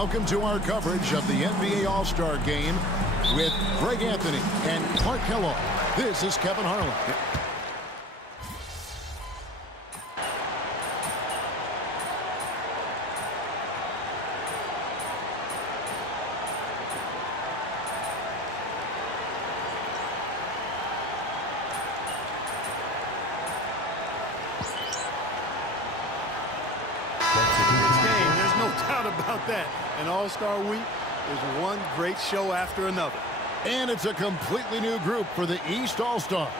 Welcome to our coverage of the NBA All-Star Game with Greg Anthony and Clark Kellogg. This is Kevin Harlan. About that. An All-Star week is one great show after another. And it's a completely new group for the East All-Stars.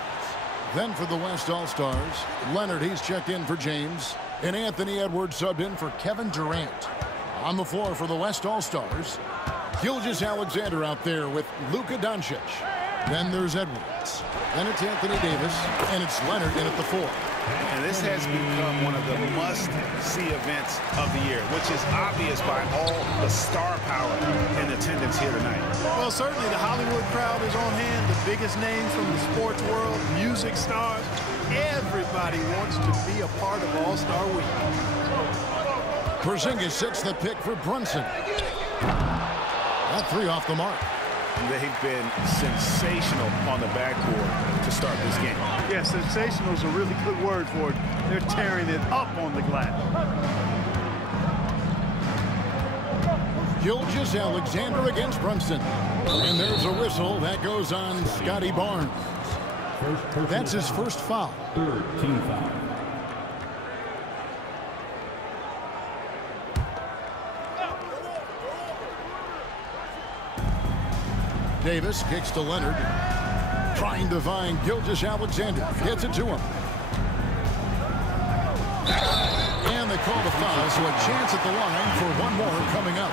Then for the West All-Stars, Leonard, he's checked in for James, and Anthony Edwards subbed in for Kevin Durant. On the floor for the West All-Stars, Gilgeous-Alexander out there with Luka Doncic. Then there's Edwards. Then it's Anthony Davis, and it's Leonard in at the 4. And this has become one of the must-see events of the year, which is obvious by all the star power in attendance here tonight. Well, certainly the Hollywood crowd is on hand, the biggest names from the sports world, music stars. Everybody wants to be a part of All-Star Week. Porzingis sets the pick for Brunson. That 3 off the mark. They've been sensational on the backboard to start this game. Yeah, sensational is a really good word for it. They're tearing it up on the glass. Gilgeous-Alexander against Brunson. And there's a whistle that goes on Scotty Barnes. That's his first foul. Third team foul. Davis kicks to Leonard. Trying to find Gilgeous-Alexander. Gets it to him. And they call the foul, so a chance at the line for one more coming up.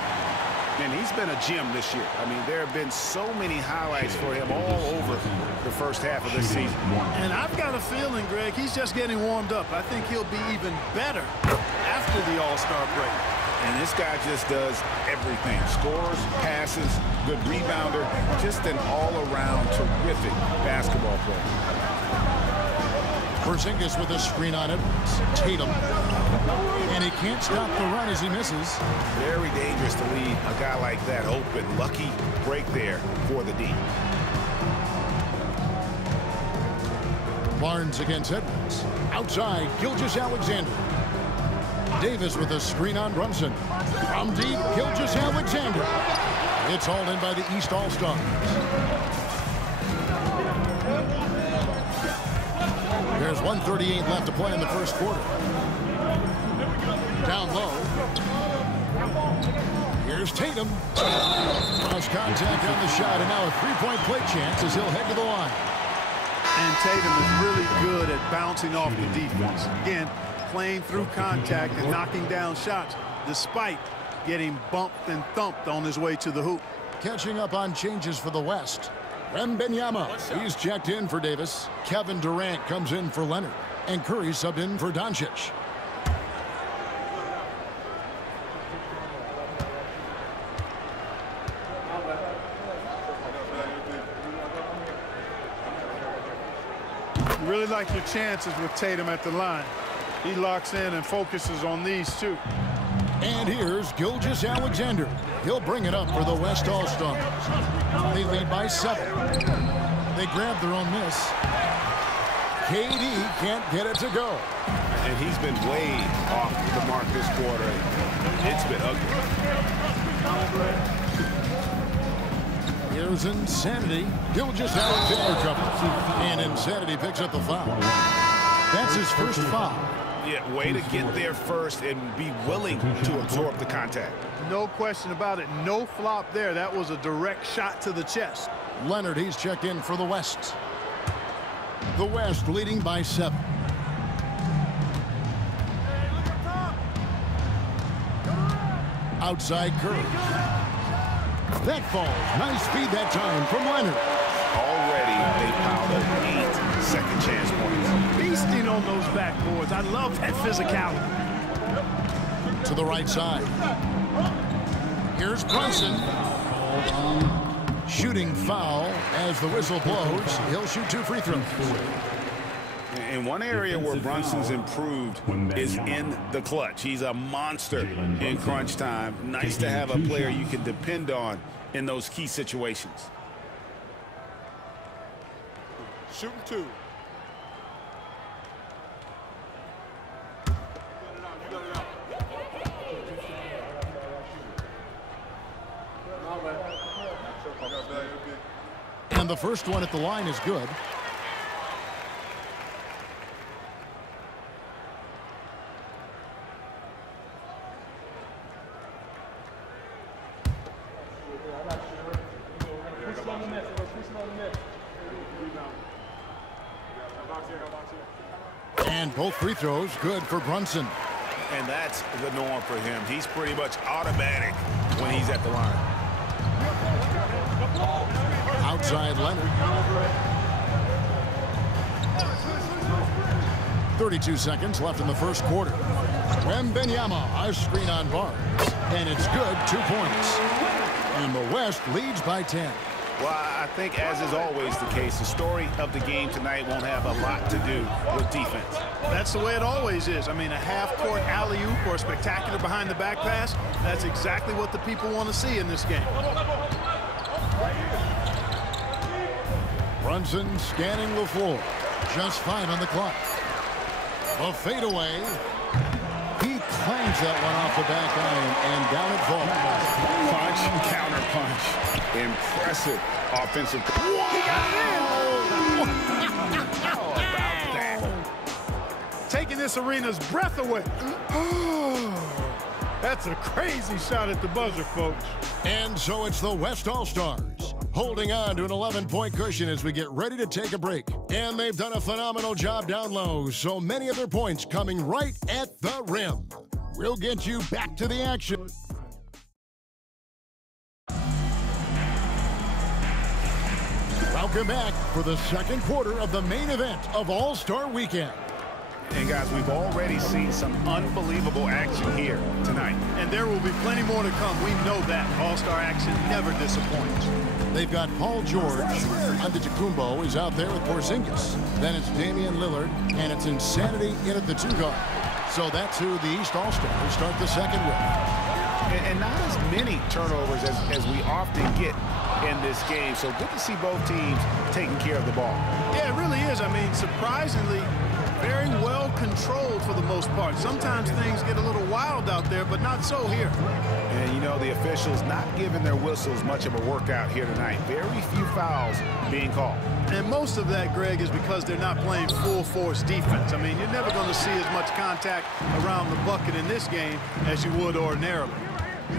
And he's been a gem this year. I mean, there have been so many highlights for him all over the first half of this season. And I've got a feeling, Greg, he's just getting warmed up. I think he'll be even better after the All-Star break. And this guy just does everything. Scores, passes, good rebounder, just an all-around terrific basketball player. Porzingis with a screen on it. Tatum. And he can't stop the run as he misses. Very dangerous to leave a guy like that open. Lucky break there for the D. Barnes against Edwards. Outside, Gilgeous-Alexander. Davis with a screen on Brunson. From deep, Gilgeous-Alexander. It's all in by the East All-Stars. There's 1:38 left to play in the first quarter. Down low. Here's Tatum. Cross contact on the shot, and now a three-point play chance as he'll head to the line. And Tatum is really good at bouncing off the defense. Again, playing through contact and knocking down shots despite getting bumped and thumped on his way to the hoop. Catching up on changes for the West. Wembanyama, he's checked in for Davis. Kevin Durant comes in for Leonard. And Curry subbed in for Doncic. You really like your chances with Tatum at the line. He locks in and focuses on these two. And here's Gilgeous-Alexander. He'll bring it up for the West All-Stars. They lead by 7. They grab their own miss. KD can't get it to go. And he's been way off the mark this quarter. It's been ugly. Here's Insanity. Gilgeous-Alexander covers. And Insanity picks up the foul. That's his first foul. Yeah, way to get there first and be willing to absorb the contact. No question about it. No flop there. That was a direct shot to the chest. Leonard, he's checked in for the West. The West leading by 7. Outside Curry. That falls. Nice feed that time from Leonard. Already they piled up 8 second chance points. Beasting on those backboards. I love that physicality. To the right side. Here's Brunson. Shooting foul as the whistle blows. He'll shoot 2 free throws. And one area where Brunson's improved is in the clutch. He's a monster in crunch time. Nice to have a player you can depend on in those key situations. Shooting 2. And the first one at the line is good. And both free throws good for Brunson. And that's the norm for him. He's pretty much automatic when he's at the line. Outside Leonard. 32 seconds left in the first quarter. Wembanyama, a screen on Barnes. And it's good, 2 points. And the West leads by 10. Well, I think, as is always the case, the story of the game tonight won't have a lot to do with defense. That's the way it always is. I mean, a half-court alley-oop or a spectacular behind-the-back pass, that's exactly what the people want to see in this game. Brunson scanning the floor. Just 5 on the clock. A fadeaway. He claims that one off the back iron, and down it falls. Punch and counter punch. Impressive offensive. How about that? Taking this arena's breath away. That's a crazy shot at the buzzer, folks. And so it's the West All-Stars holding on to an 11-point cushion as we get ready to take a break. And they've done a phenomenal job down low, so many of their points coming right at the rim. We'll get you back to the action. Welcome back for the second quarter of the main event of All-Star Weekend. And guys, we've already seen some unbelievable action here tonight. And there will be plenty more to come. We know that. All-Star action never disappoints. They've got Paul George. Antetokounmpo is out there with Porzingis. Then it's Damian Lillard, and it's Insanity in at the 2 guard. So that's who the East All-Stars start the second with. And not as many turnovers as we often get in this game. So good to see both teams taking care of the ball. Yeah, it really is. I mean, surprisingly, very well controlled for the most part. Sometimes things get a little wild out there, but not so here. And, you know, the officials not giving their whistles much of a workout here tonight. Very few fouls being called. And most of that, Greg, is because they're not playing full-force defense. I mean, you're never going to see as much contact around the bucket in this game as you would ordinarily.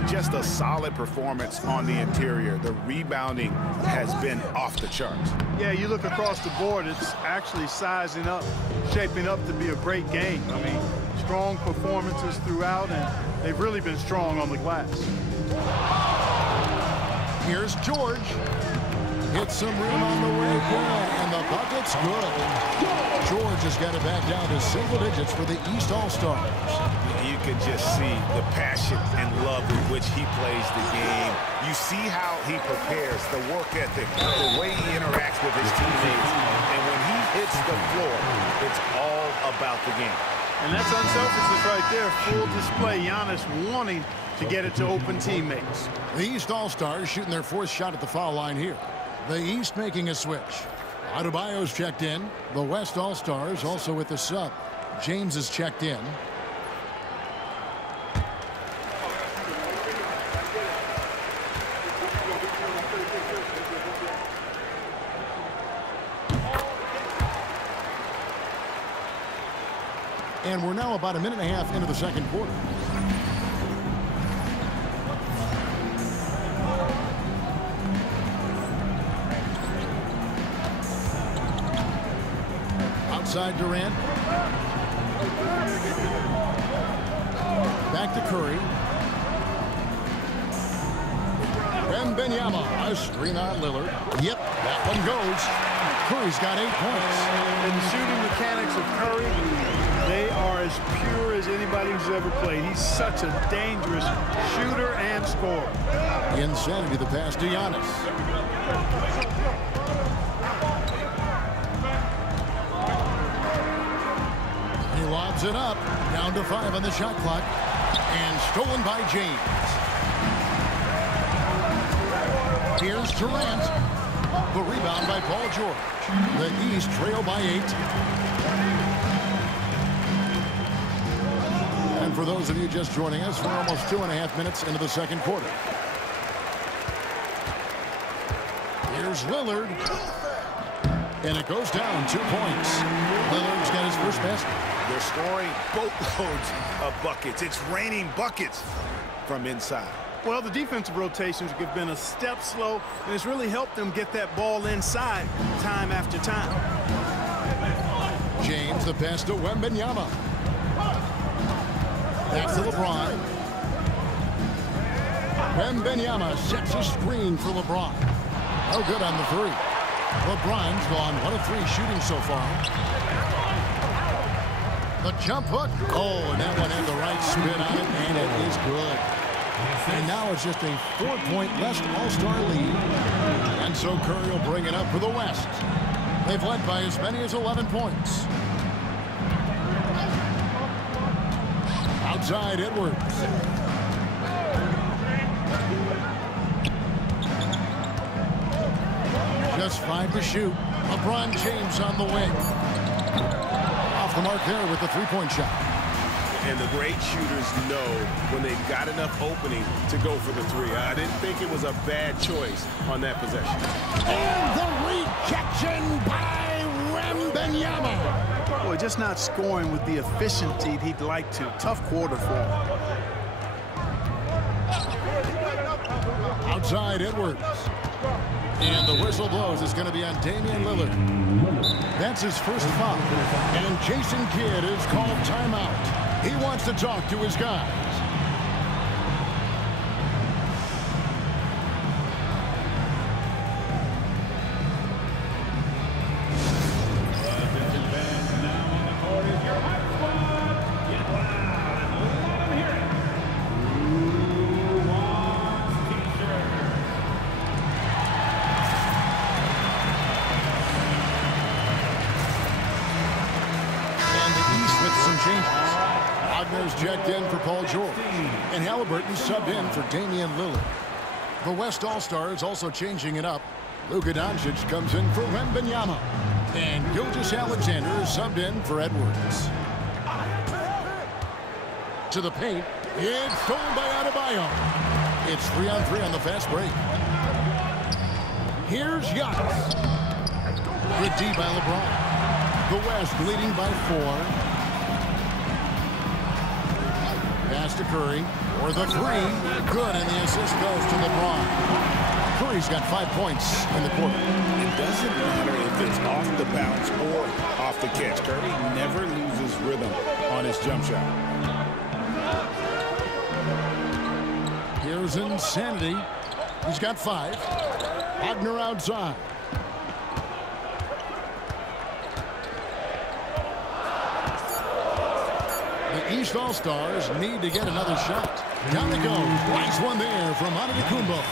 Just a solid performance on the interior. The rebounding has been off the charts. Yeah, you look across the board, it's actually sizing up, shaping up to be a great game. I mean, strong performances throughout, and they've really been strong on the glass. Here's George. Hits some room on the way down, and the bucket's good. George has got it back down to single digits for the East All-Stars. You can just see the passion and love with which he plays the game. You see how he prepares, the work ethic, the way he interacts with his teammates. And when he hits the floor, it's all about the game. And that's unselfishness right there. Full display. Giannis wanting to get it to open teammates. The East All-Stars shooting their 4th shot at the foul line here. The East making a switch. Adebayo's checked in. The West All-Stars also with the sub. James is checked in. And we're now about a minute and a half into the second quarter. Outside Durant. Back to Curry. Wembanyama, a screen on Lillard. Yep, that one goes. Curry's got 8 points. And the shooting mechanics of Curry, they are as pure as anybody who's ever played. He's such a dangerous shooter and scorer. Insanity the pass to Giannis. Puts it up. Down to 5 on the shot clock. And stolen by James. Here's Durant. The rebound by Paul George. The East trail by 8. And for those of you just joining us, we're almost 2.5 minutes into the second quarter. Here's Lillard. And it goes down 2 points. Lillard's got his first basket. They're scoring boatloads of buckets. It's raining buckets from inside. Well, the defensive rotations have been a step slow, and it's really helped them get that ball inside time after time. James, the pass to Wembanyama. Back to LeBron. Wembanyama sets a screen for LeBron. No good on the 3. LeBron's gone 1 of 3 shooting so far. The jump hook. Oh, and that one had the right spin on it, and it is good. And now it's just a 4-point West All-Star lead. And so Curry will bring it up for the West. They've led by as many as 11 points. Outside Edwards. Just 5 to shoot. LeBron James on the wing. Off the mark there with the 3-point shot. And the great shooters know when they've got enough opening to go for the 3. I didn't think it was a bad choice on that possession. And the rejection by Wembanyama. Boy, just not scoring with the efficiency he'd like to. Tough quarter for him. Outside Edwards. And the whistle blows. It's going to be on Damian Lillard. That's his first foul. And Jason Kidd is called timeout. He wants to talk to his guys. Checked in for Paul George. And Halliburton subbed in for Damian Lillard. The West All-Stars also changing it up. Luka Doncic comes in for Wembanyama. And Gilgeous-Alexander is subbed in for Edwards. To the paint. It's stolen by Adebayo. It's 3-on-3 on the fast break. Here's Giannis. Good D by LeBron. The West leading by 4. Pass to Curry, or the 3, good, and the assist goes to LeBron. Curry's got 5 points in the quarter. It doesn't matter if it's off the bounce or off the catch. Curry never loses rhythm on his jump shot. Here's Insanity. He's got 5. Wagner outside. The East All-Stars need to get another shot. Down it goes. Nice one there from Antetokounmpo.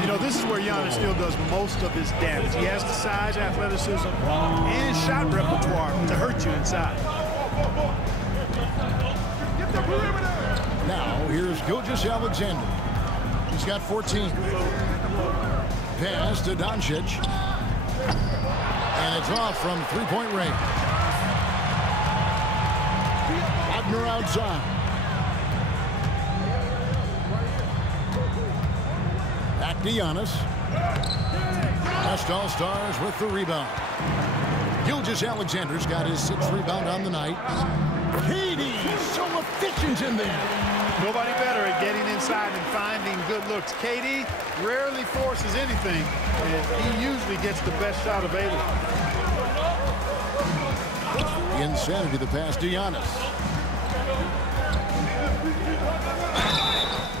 You know, this is where Giannis still does most of his damage. He has the size, athleticism, and shot repertoire to hurt you inside. Now, here's Gilgeous-Alexander. He's got 14. Pass to Doncic. And it's off from 3-point range. Wagner outside. Back to Giannis. West All-Stars with the rebound. Gilgeous-Alexander's got his 6th rebound on the night. KD, so efficient in there. Nobody better at getting inside and finding good looks. KD rarely forces anything, and he usually gets the best shot available. Insanity, the pass to Giannis.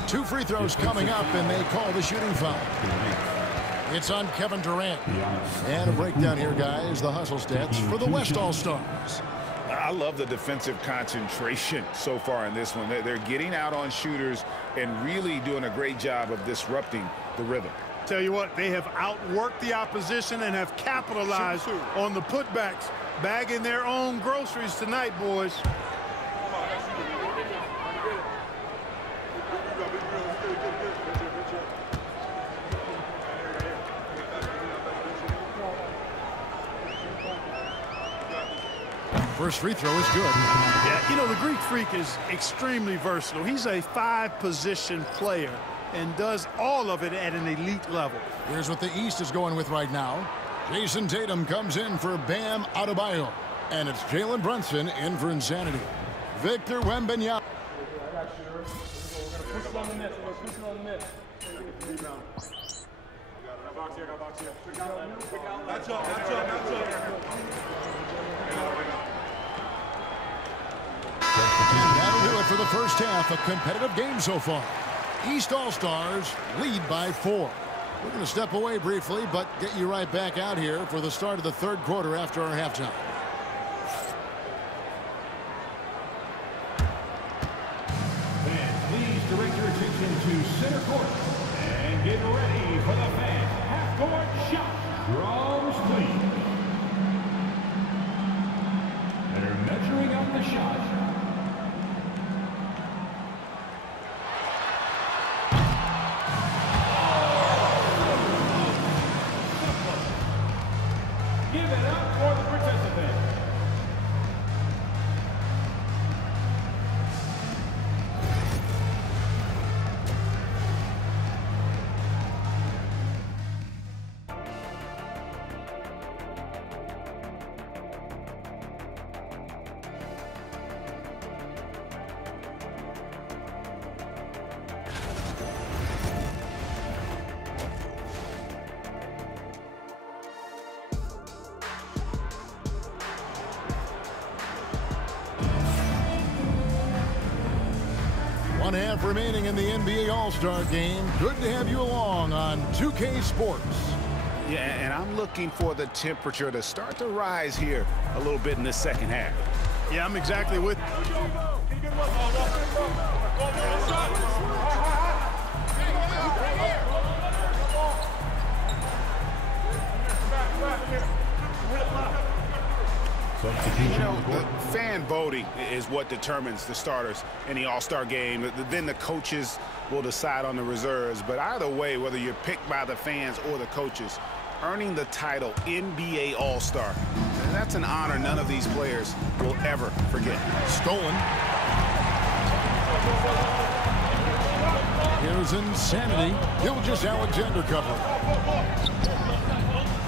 2 free throws coming up, and they call the shooting foul. It's on Kevin Durant. And a breakdown here, guys. The hustle stats for the West All-Stars. I love the defensive concentration so far in this one. They're getting out on shooters and really doing a great job of disrupting the rhythm. Tell you what, they have outworked the opposition and have capitalized on the putbacks, bagging their own groceries tonight, boys. First free throw is good. Yeah, you know, the Greek Freak is extremely versatile. He's a 5-position player and does all of it at an elite level. Here's what the East is going with right now. Jason Tatum comes in for Bam Adebayo. And it's Jalen Brunson in for Insanity. Victor Wembanyama. And that'll do it for the first half. A competitive game so far. East All-Stars lead by 4. We're going to step away briefly, but get you right back out here for the start of the third quarter after our halftime. Please direct your attention to center court and get ready for the fan half-court shot from three. They're measuring up the shot. Give it up for the participant. One half remaining in the NBA All-Star game. Good to have you along on 2K Sports. Yeah, and I'm looking for the temperature to start to rise here a little bit in the second half. Yeah, I'm exactly with You know, the fan voting is what determines the starters in the All-Star game. Then the coaches will decide on the reserves. But either way, whether you're picked by the fans or the coaches, earning the title NBA All-Star, that's an honor none of these players will ever forget. Stolen. Here's Insanity. Gilgeous Alexander cover.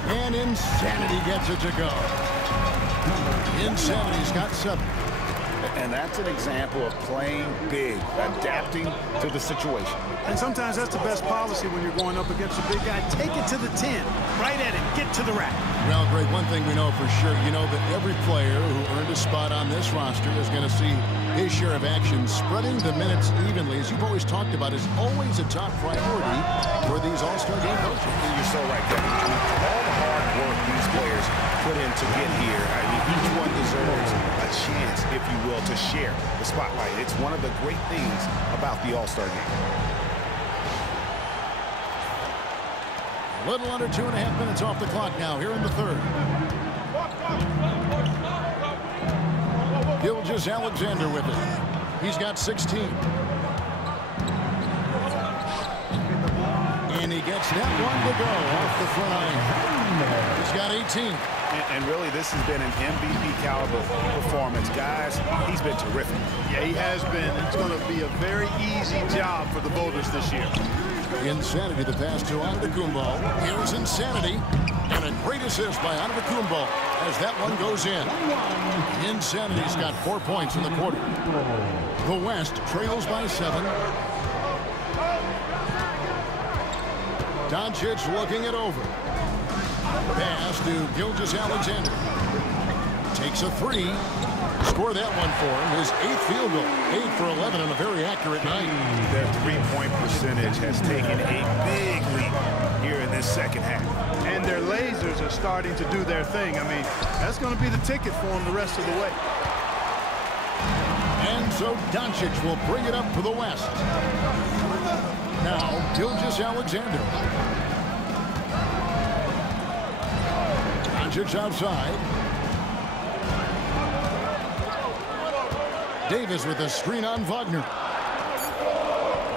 And Insanity gets it to go. Insanity's got 7. And that's an example of playing big, adapting to the situation. And sometimes that's the best policy when you're going up against a big guy. Take it to the 10. Right at it. Get to the rack. Well, Greg, one thing we know for sure, you know that every player who earned a spot on this roster is going to see his share of action. Spreading the minutes evenly, as you've always talked about, is always a top priority for these All-Star game coaches. And you're so right, Kevin. I mean, all the hard work these players put in to get here, I mean, each one deserves a chance, if you will, to share the spotlight. It's one of the great things about the All-Star game. A little under 2.5 minutes off the clock now here in the third. Gilgeous Alexander with it. He's got 16. And he gets that one to go off the front iron. He's got 18. And really, this has been an MVP caliber performance. Guys, he's been terrific. Yeah, he has been. It's going to be a very easy job for the voters this year. Insanity, the pass to Antetokounmpo. Here's Insanity. And a great assist by Antetokounmpo as that one goes in. Insanity's got 4 points in the quarter. The West trails by 7. Doncic looking it over. Pass to Gilgeous Alexander. Takes a 3. Score that one for him. His 8th field goal. 8 for 11 on a very accurate night. Their three-point percentage has taken a big leap here in this second half. And their lasers are starting to do their thing. I mean, that's going to be the ticket for them the rest of the way. And so Doncic will bring it up for the West. Now, Gilgeous Alexander. Doncic outside. Davis with a screen on Wagner.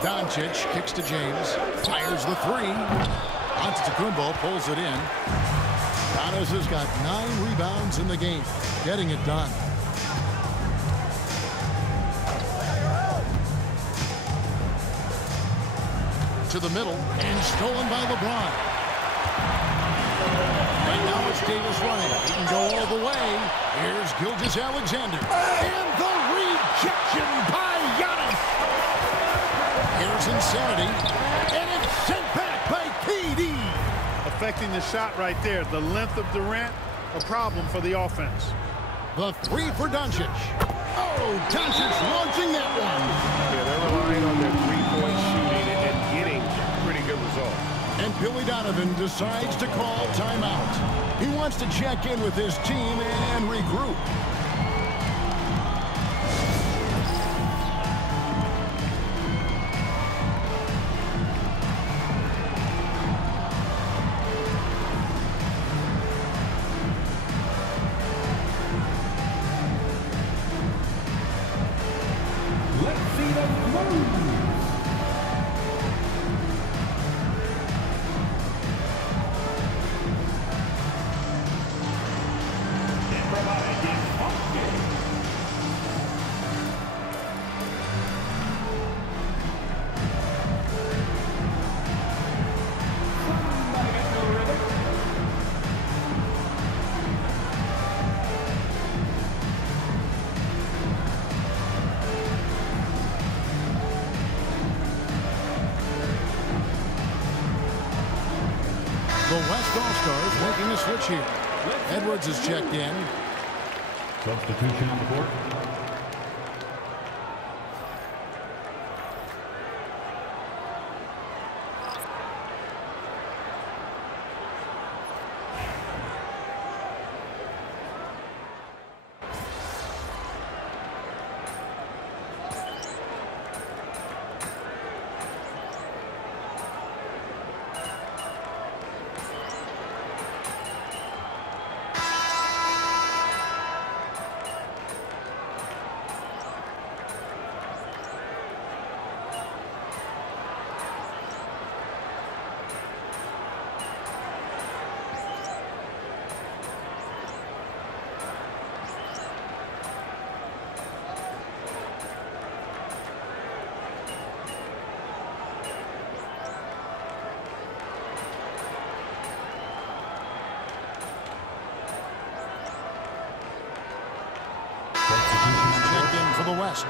Doncic kicks to James. Fires the 3. Antetokounmpo pulls it in. Giannis has got 9 rebounds in the game. Getting it done. to the middle and stolen by LeBron. And now it's Davis running. He can go all the way. Here's Gilgeous-Alexander. And the rejection by Giannis. Here's Insanity. And it's sent back by KD. Affecting the shot right there. The length of Durant, a problem for the offense. The three for Doncic. Oh, Doncic launching that one. Yeah, they're relying on their three-point shooting and getting pretty good results. And Billy Donovan decides to call timeout. He wants to check in with his team and regroup. The West All-Stars making a switch here. Edwards is checked in. Substitution on the court. Checked in for the West.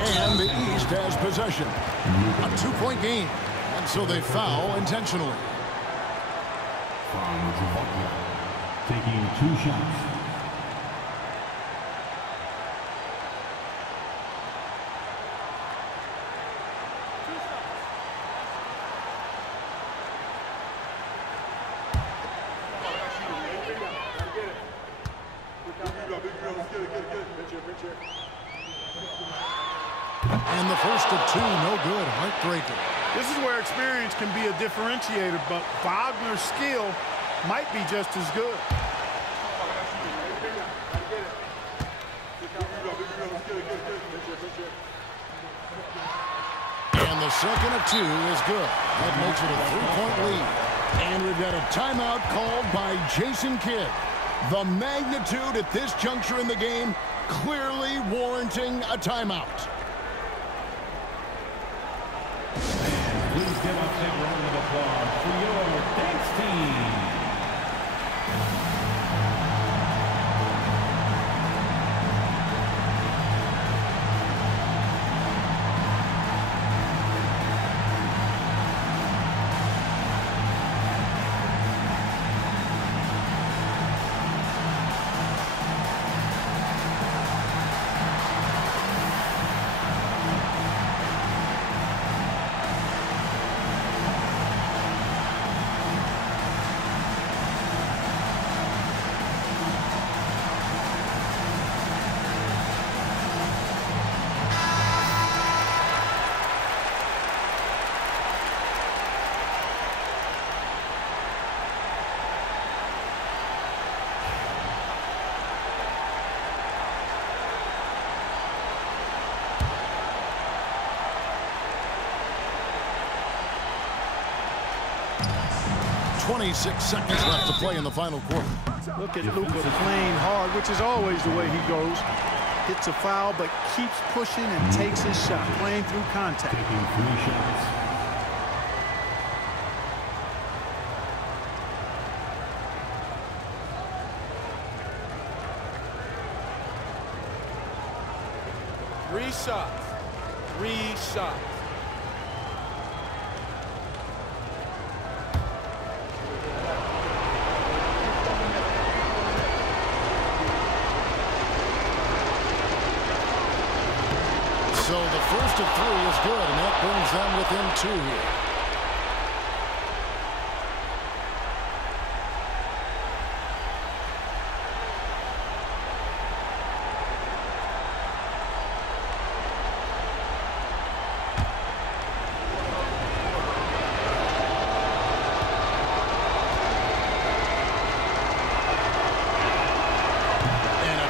And the East has possession. A two-point game. And so they foul intentionally. Taking 2 shots. And the first of 2, no good. Heartbreaker. This is where experience can be a differentiator, but Wagner's skill might be just as good. And the second of 2 is good. That makes it a 3-point lead. And we've got a timeout called by Jason Kidd. The magnitude at this juncture in the game clearly warranting a timeout. Please give us a round of applause for your dance team. 26 seconds left to play in the final quarter. Look at Luka playing hard, which is always the way he goes. Hits a foul, but keeps pushing and takes his shot, playing through contact. Taking 3 shots. Three shots. 3 shots. So the first of 3 is good, and that brings them within 2 here.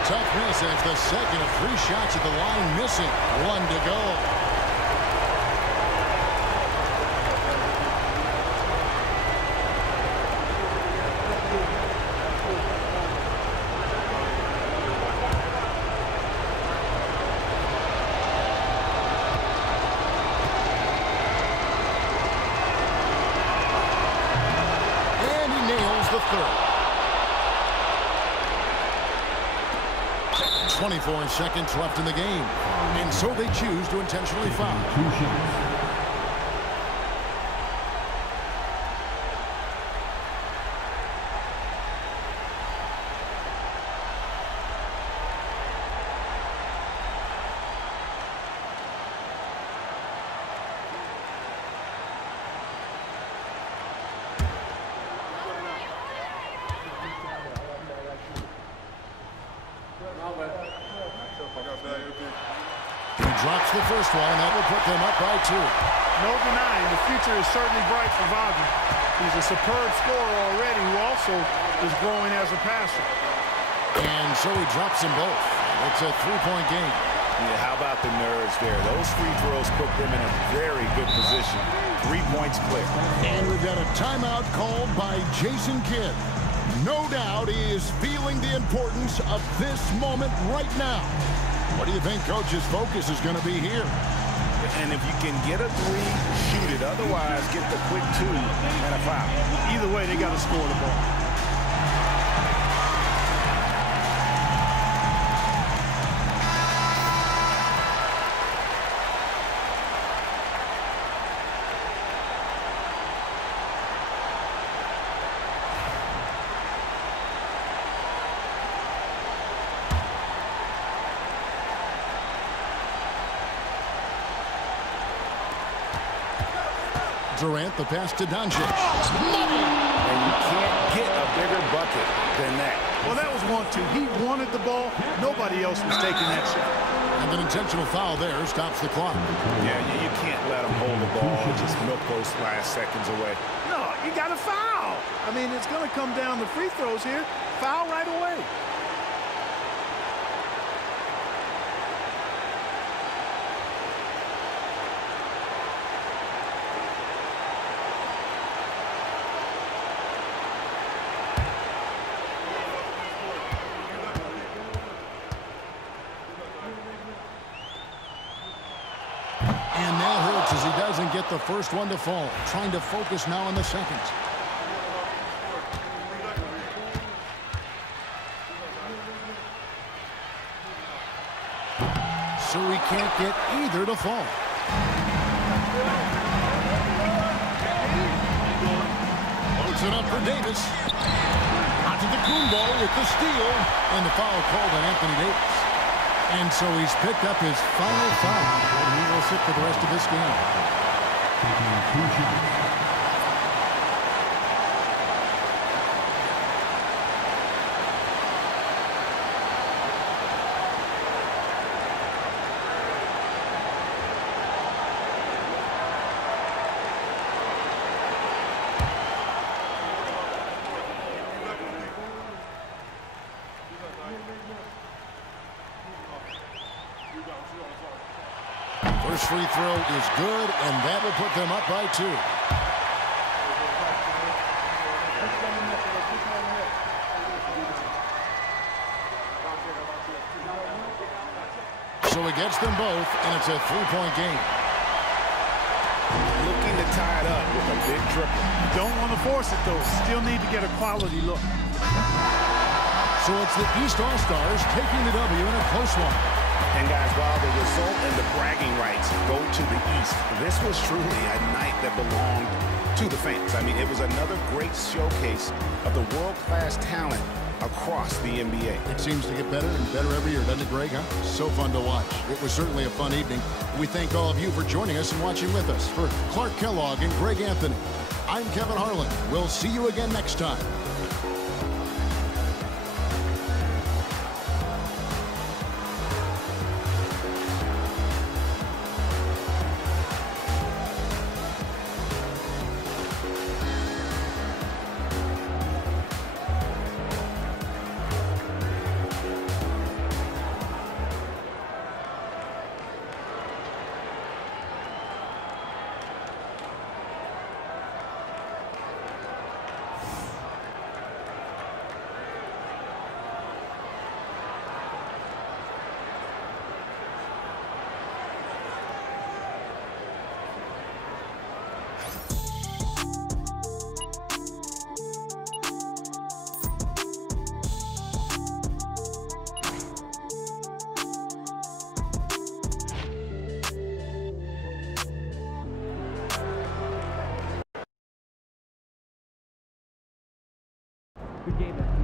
Tough miss as the second of 3 shots at the line missing. 1 to go. And he nails the third. 24 seconds left in the game, and so they choose to intentionally foul. 2 shots. He drops the first one. That will put them up by 2. No denying, the future is certainly bright for Wagner. He's a superb scorer already who also is growing as a passer. And so he drops them both. It's a 3-point game. Yeah, how about the nerves there? Those free throws put them in a very good position. 3 points clear. And we've got a timeout called by Jason Kidd. No doubt he is feeling the importance of this moment right now. What do you think Coach's focus is going to be here? And if you can get a 3, shoot it. Otherwise, get the quick 2 and a foul. Either way, they got to score the ball. Durant, the pass to Doncic. And you can't get a bigger bucket than that. Well, that was 1-2. He wanted the ball. Nobody else was taking that shot. And an intentional foul there stops the clock. Yeah, you can't let him hold the ball and just milk those last seconds away. No, you got to foul. I mean, it's going to come down to free throws here. Foul right away. And that hurts as he doesn't get the first one to fall. Trying to focus now on the second. So he can't get either to fall. Loads it up for Davis. Onto the Kumbo with the steal. And the foul called on Anthony Davis. And so he's picked up his final foul, and he will sit for the rest of this game. Taking 2 shots. First free throw is good, and that will put them up by 2. So he gets them both, and it's a 3-point game. Looking to tie it up with a big triple. Don't want to force it, though. Still need to get a quality look. So it's the East All-Stars taking the W in a close one. And guys, while the result and the bragging rights go to the East, this was truly a night that belonged to the fans. I mean, it was another great showcase of the world-class talent across the NBA. It seems to get better and better every year, doesn't it, Greg? Huh? So fun to watch. It was certainly a fun evening. We thank all of you for joining us and watching with us. For Clark Kellogg and Greg Anthony, I'm Kevin Harlan. We'll see you again next time. The game